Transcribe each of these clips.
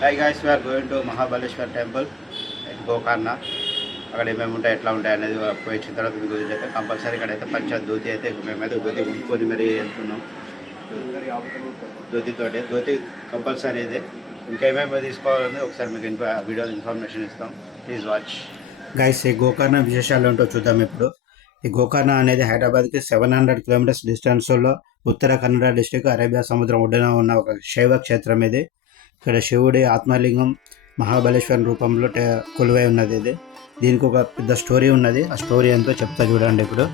Hi guys, we are going to Mahabaleshwar temple in Gokarna. అక్కడ ఏమేమి ఉంటాయి ఎట్లా ఉంటాయి అనేది పోయి వచ్చిన తర్వాత మీకు గురించి అయితే కంపల్సరీ ఇక్కడైతే పంచాయత్ ధోతి అయితే మేమైతే ధోతి కొనుక్కొని మరీ వెళ్తున్నాం. ధోతి కంపల్సరీ అయితే ఇంకేమేమి తీసుకోవాలని ఒకసారి మీకు వీడియోలో ఇన్ఫర్మేషన్ ఇస్తాం. Please watch guys. ఈ గోకర్ణ విశేషాలు ఏంటో చూద్దాం ఇప్పుడు. ఈ గోకర్ణ అనేది హైదరాబాద్కి 700 కిలోమీటర్స్ డిస్టెన్స్లో ఉత్తర కన్నడ డిస్టిక్ అరేబియా సముద్రం ఒడ్డున ఉన్న ఒక శైవ క్షేత్రం ఇది. ఇక్కడ శివుడి ఆత్మలింగం మహాబలేశ్వరం రూపంలో కొలువై ఉన్నది. ఇది దీనికి ఒక పెద్ద స్టోరీ ఉన్నది. ఆ స్టోరీ ఎంతో చెప్తా చూడండి. ఇప్పుడు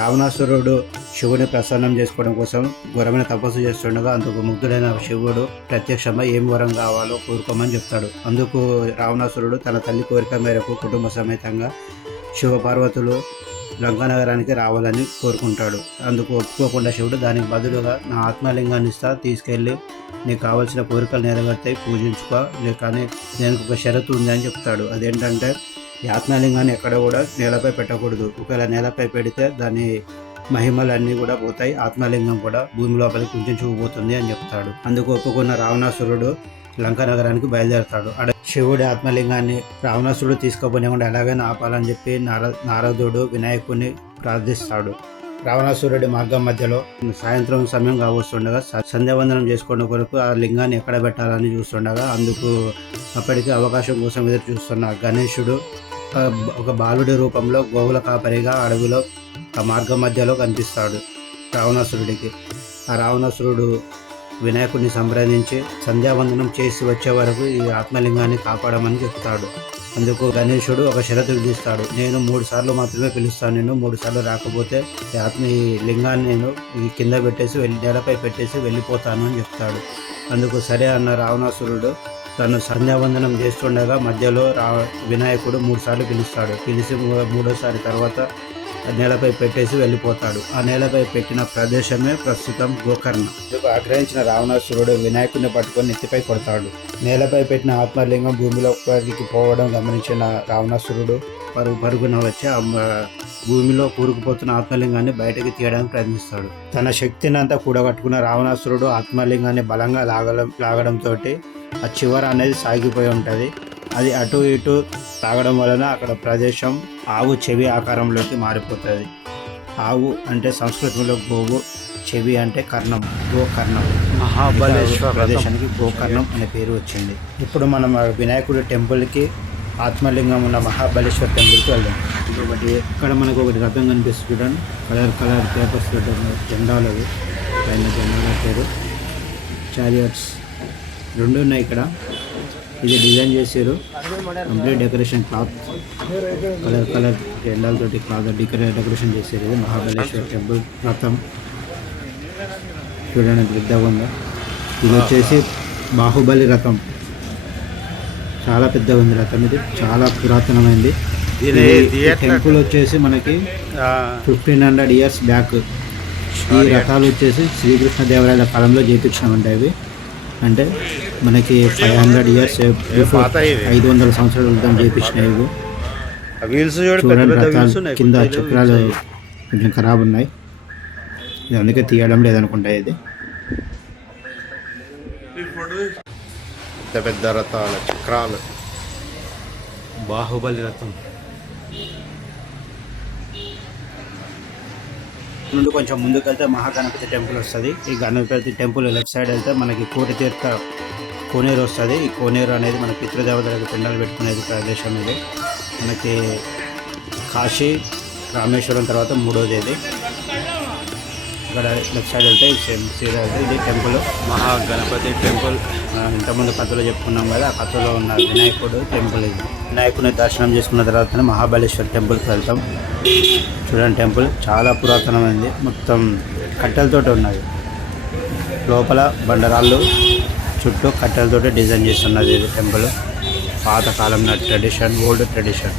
రావణాసురుడు శివుని ప్రసన్నం చేసుకోవడం కోసం ఘోరమైన తపస్సు చేస్తుండగా అందుకు ముగ్ధుడైన శివుడు ప్రత్యక్షమై ఏం వరం కావాలో కోరుకోమని చెప్తాడు. అందుకు రావణాసురుడు తన తల్లి కోరిక మేరకు కుటుంబ సమేతంగా శివపార్వతులు లంకానగరానికి రావాలని కోరుకుంటాడు. అందుకు ఒప్పుకోకుండా శివుడు దానికి బదులుగా నా ఆత్మలింగాన్ని ఇస్తా, తీసుకెళ్ళి నీకు కావాల్సిన కోరికలు నెరవేర్తాయి, పూజించుకో, కానీ దానికి ఒక షరతు ఉంది అని చెప్తాడు. అదేంటంటే ఈ ఆత్మలింగాన్ని ఎక్కడ కూడా నేలపై పెట్టకూడదు. ఒకవేళ నేలపై పెడితే దాని మహిమలన్నీ కూడా పోతాయి, ఆత్మలింగం కూడా భూమి లోపలికి కుంచుకుపోతుంది అని చెప్తాడు. అందుకు ఒప్పుకున్న రావణాసురుడు లంకా నగరానికి బయలుదేరతాడు. శివుడి ఆత్మలింగాన్ని రావణాసురుడు తీసుకోపోనివ్వకుండా ఎలాగైనా ఆపాలని చెప్పి నారదుడు వినాయకుడిని ప్రార్థిస్తాడు. రావణాసురుడి మార్గం మధ్యలో సాయంత్రం సమయం కావస్తుండగా సంధ్యావందనం చేసుకోవడం కొరకు ఆ లింగాన్ని ఎక్కడ పెట్టాలని చూస్తుండగా అందుకు అప్పటికి అవకాశం కోసం ఎదురు చూస్తున్న గణేశుడు ఒక బాలుడి రూపంలో గోవుల కాపరిగా అడవిలో ఆ మార్గం మధ్యలో కనిపిస్తాడు రావణాసురుడికి. ఆ రావణాసురుడు వినాయకుడిని సంప్రదించి సంధ్యావందనం చేసి వచ్చే వరకు ఈ ఆత్మలింగాన్ని కాపాడమని చెప్తాడు. అందుకు గణేశుడు ఒక షరతు విధిస్తాడు. నేను 3 సార్లు మాత్రమే పిలుస్తాను, నేను 3 సార్లు రాకపోతే ఈ లింగాన్ని నేను ఈ కింద పెట్టేసి నేలపై పెట్టేసి వెళ్ళిపోతాను అని చెప్తాడు. అందుకు సరే అన్న రావణాసురుడు తను సంధ్యావందనం చేస్తుండగా మధ్యలో వినాయకుడు 3 సార్లు పిలుస్తాడు. పిలిచి 3వ తర్వాత నేలపై పెట్టేసి వెళ్ళిపోతాడు. ఆ నేలపై పెట్టిన ప్రదేశమే ప్రస్తుతం గోకర్ణ. అందుకు ఆగ్రహించిన రావణాసురుడు వినాయకుడిని పట్టుకొని నెత్తిపై కొడతాడు. నేలపై పెట్టిన ఆత్మలింగం భూమిలోకి పోవడం గమనించిన రావణాసురుడు పరుగున వచ్చి ఆ భూమిలో కూరుకుపోతున్న ఆత్మలింగాన్ని బయటకు తీయడానికి ప్రయత్నిస్తాడు. తన శక్తిని అంతా కూడగట్టుకున్న రావణాసురుడు ఆత్మలింగాన్ని బలంగా లాగడంతో ఆ చివర అనేది సాగిపోయి ఉంటుంది. అది అటు ఇటు తాగడం వలన అక్కడ ప్రదేశం ఆవు చెవి ఆకారంలోకి మారిపోతుంది. ఆవు అంటే సంస్కృతంలో గోవు, చెవి అంటే కర్ణం, గోకర్ణం. మహాబలేశ్వర ప్రదేశానికి గోకర్ణం అనే పేరు వచ్చింది. ఇప్పుడు మనం వినాయకుడి టెంపుల్కి ఆత్మలింగం ఉన్న మహాబలేశ్వర టెంపుల్కి వెళ్దాం. ఇంకొకటి ఇక్కడ మనకు ఒకటి రథం కనిపిస్తుంది చూడండి. కలర్ పేపర్స్ జెండాలు అవి పైన జెండాల పేరు చారియట్స్ 2 ఉన్నాయి ఇక్కడ. ఇది డిజైన్ చేశారు, కంప్లీట్ డెకరేషన్ క్లాత్ కలర్ జెండాలతోటి క్లాత్ డెకరేషన్ చేశారు. ఇది మహాబలేశ్వర టెంపుల్ రథం చూడండి పెద్దగా ఉందా. ఇది వచ్చేసి బాహుబలి రథం, చాలా పెద్దగా ఉంది రథం. ఇది చాలా పురాతనమైంది. టెంపుల్ వచ్చేసి మనకి 1500 years బ్యాక్. ఈ రథాలు వచ్చేసి శ్రీకృష్ణదేవరాయల కాలంలో చేయించినామంటే ఇవి అంటే మనకి 500 years 500 సంవత్సరాల క్రితం చేయించినాయి. చూడండి రథాలు కింద చక్రాలు కొంచెం ఖరాబ్ ఉన్నాయి, ఇది అందుకే తీయడం లేదనుకుంటా. ఇది పెద్ద పెద్ద రథాల చక్రాలు, బాహుబలి రథం. నుండి కొంచెం ముందుకు వెళ్తే మహాగణపతి టెంపుల్ వస్తుంది. ఈ గణపతి టెంపుల్ లెఫ్ట్ సైడ్ వెళ్తే మనకి కోటితీర్థ కోనేరు వస్తుంది. ఈ కోనేరు అనేది మన పితృదేవతలకు పిండాలు పెట్టుకునేది ప్రదేశం. ఇది మనకి కాశీ రామేశ్వరం తర్వాత 3వది. ఇది ఇక్కడ లెఫ్ట్ సైడ్ వెళ్తే సీదా వెళ్తే ఇది టెంపుల్ మహాగణపతి టెంపుల్. ఇంతకుముందు కథలో చెప్పుకున్నాం కదా, ఆ కథలో ఉన్న వినాయకుడు టెంపుల్. ఇది వినాయకుడిని దర్శనం చేసుకున్న తర్వాతనే మహాబలేశ్వర టెంపుల్కి వెళ్తాం. చూడండి టెంపుల్ చాలా పురాతనమైంది, మొత్తం కట్టెలతోటి ఉన్నది. లోపల బండరాళ్ళు, చుట్టూ కట్టెలతోటి డిజైన్ చేస్తున్నది. ఇది టెంపుల్ పాతకాలం ట్రెడిషన్, ఓల్డ్ ట్రెడిషన్,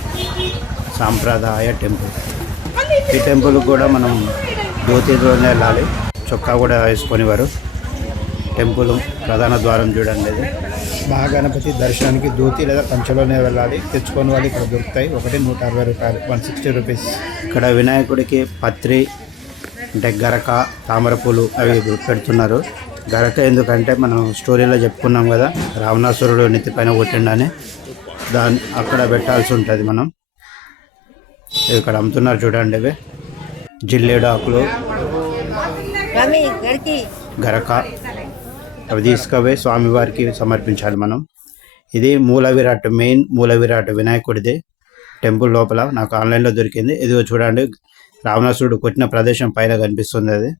సాంప్రదాయ టెంపుల్. ఈ టెంపుల్ కూడా మనం ధోతిలోనే వెళ్ళాలి, చొక్కా కూడా వేసుకునేవారు. టెంపుల్ ప్రధాన ద్వారం చూడండి. ఇది మహాగణపతి దర్శనానికి ధోతి లేదా పంచలోనే వెళ్ళాలి. తెచ్చుకొని వాళ్ళు ఇక్కడ దొరుకుతాయి. ఒకటి 160 రూపాయలు, 160 రూపీస్. ఇక్కడ వినాయకుడికి పత్రి అంటే గరక, తామర పూలు అవి పెడుతున్నారు. గరక ఎందుకంటే మనం స్టోరీలో చెప్పుకున్నాం కదా, రావణాసురుడు నెత్తి పైన కొట్టిండని, దాన్ని అక్కడ పెట్టాల్సి ఉంటుంది మనం. ఇక్కడ అమ్ముతున్నారు చూడండి, ఇవి జిల్లేడు ఆకులు, గరక, అవి తీసుకుపోయి స్వామివారికి సమర్పించాలి మనం. ఇది మూల విరాట్, మెయిన్ మూల విరాట్ వినాయకుడిది టెంపుల్ లోపల. నాకు ఆన్లైన్లో దొరికింది. ఇదిగో చూడండి, రావణాసురుడు కొట్టిన ప్రదేశం పైన కనిపిస్తుంది అది.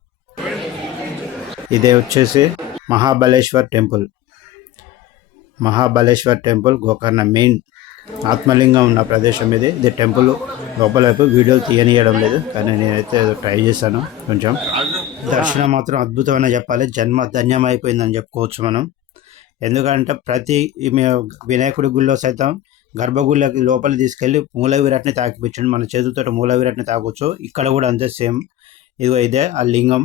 ఇదే వచ్చేసి Mahabaleshwar temple. Mahabaleshwar temple Gokarna main ఆత్మలింగం ఉన్న ప్రదేశం ఇది. ఇది టెంపుల్ లోపల వైపు వీడియోలు తీయనియడం లేదు, కానీ నేనైతే ట్రై చేశాను కొంచెం. దర్శనం మాత్రం అద్భుతమైన చెప్పాలి, జన్మ ధన్యం అయిపోయిందని చెప్పుకోవచ్చు మనం. ఎందుకంటే ప్రతి వినాయకుడి గుళ్ళో సైతం గర్భగుళ్ళకి లోపల తీసుకెళ్ళి మూల విరాట్ని తాకిపించండి, మన చేతులతో మూల విరాట్ని తాకొచ్చు. ఇక్కడ కూడా అంతే సేమ్. ఇదిగో ఇదే ఆ లింగం.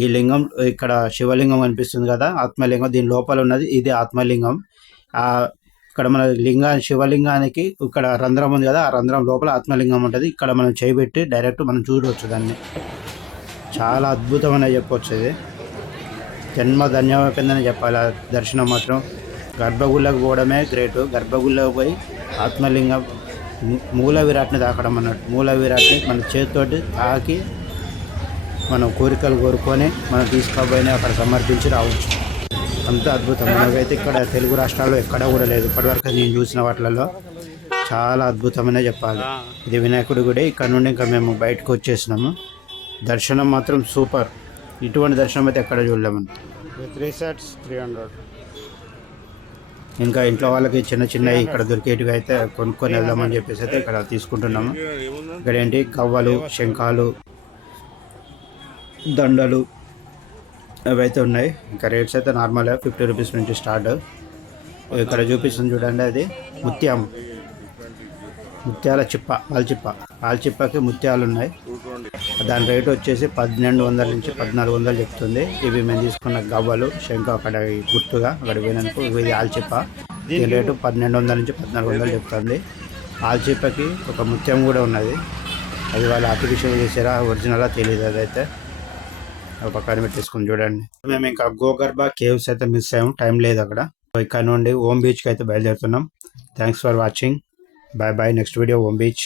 ఈ లింగం ఇక్కడ శివలింగం కనిపిస్తుంది కదా, ఆత్మలింగం. దీని లోపల ఉన్నది ఇది ఆత్మలింగం. ఇక్కడ మన శివలింగానికి ఇక్కడ రంధ్రం ఉంది కదా, ఆ రంధ్రం లోపల ఆత్మలింగం ఉంటుంది. ఇక్కడ మనం చేయబెట్టి డైరెక్ట్ మనం చూడవచ్చు దాన్ని. చాలా అద్భుతమైన చెప్పవచ్చు. ఇది జన్మ ధన్యమైపోయిందని చెప్పాలి. ఆ దర్శనం మాత్రం గర్భగుళ్ళకు పోవడమే గ్రేటు. గర్భగుళ్ళకు పోయి ఆత్మలింగం మూల విరాట్ని తాకడం అన్నట్టు. మూల విరాట్ని మన చేతితోటి తాకి మనం కోరికలు కోరుకొని మనం తీసుకుపోయినా అక్కడ సమర్పించి రావచ్చు. అంత అద్భుతం. మనకైతే ఇక్కడ తెలుగు రాష్ట్రాల్లో ఎక్కడ కూడా లేదు ఇప్పటివరకు నేను చూసిన వాటిలలో. చాలా అద్భుతమనే చెప్పాలి. ఇది వినాయకుడి గుడి. ఇక్కడ నుండి ఇంకా మేము బయటకు వచ్చేసినాము. దర్శనం మాత్రం సూపర్. ఇటువంటి దర్శనం అయితే ఎక్కడ చూడలేము. 3 sets 300. ఇంకా ఇంట్లో వాళ్ళకి చిన్న చిన్నవి ఇక్కడ దొరికేటివి అయితే కొనుక్కొని వెళ్దామని చెప్పేసి అయితే ఇక్కడ తీసుకుంటున్నాము. ఇక్కడ ఏంటి గవ్వలు, శంఖాలు, దండలు అవి అయితే ఉన్నాయి. ఇంకా రేట్స్ అయితే నార్మల్గా 50 రూపీస్ నుంచి స్టార్ట్. ఇక్కడ చూపిస్తుంది చూడండి, అది ముత్యాల చిప్ప, పాల్చిప్పకి ముత్యాలు ఉన్నాయి. దాని రేటు వచ్చేసి 1200 నుంచి 1400 చెప్తుంది. ఇవి మేము తీసుకున్న గవ్వలు, శంఖ అక్కడ గుర్తుగా అక్కడ వినందుకు. ఇది ఆల్చిప్ప. దీని రేటు 1200 నుంచి 1400 చెప్తుంది. ఆల్చిప్పకి ఒక ముత్యం కూడా ఉన్నది. అది వాళ్ళు ఆర్టిఫిషియల్ చేసారా ఒరిజినల్గా తెలియదు. అదైతే పక్కన పెట్టేసుకుని చూడండి. మేము ఇంకా గోగర్భ కేవ్స్ అయితే మిస్ అయ్యాము, టైం లేదు అక్కడ. ఇక్కడ నుండి ఓం బీచ్కి అయితే బయలుదేరుతున్నాం. Thanks for watching. Bye bye. Next video Om beach.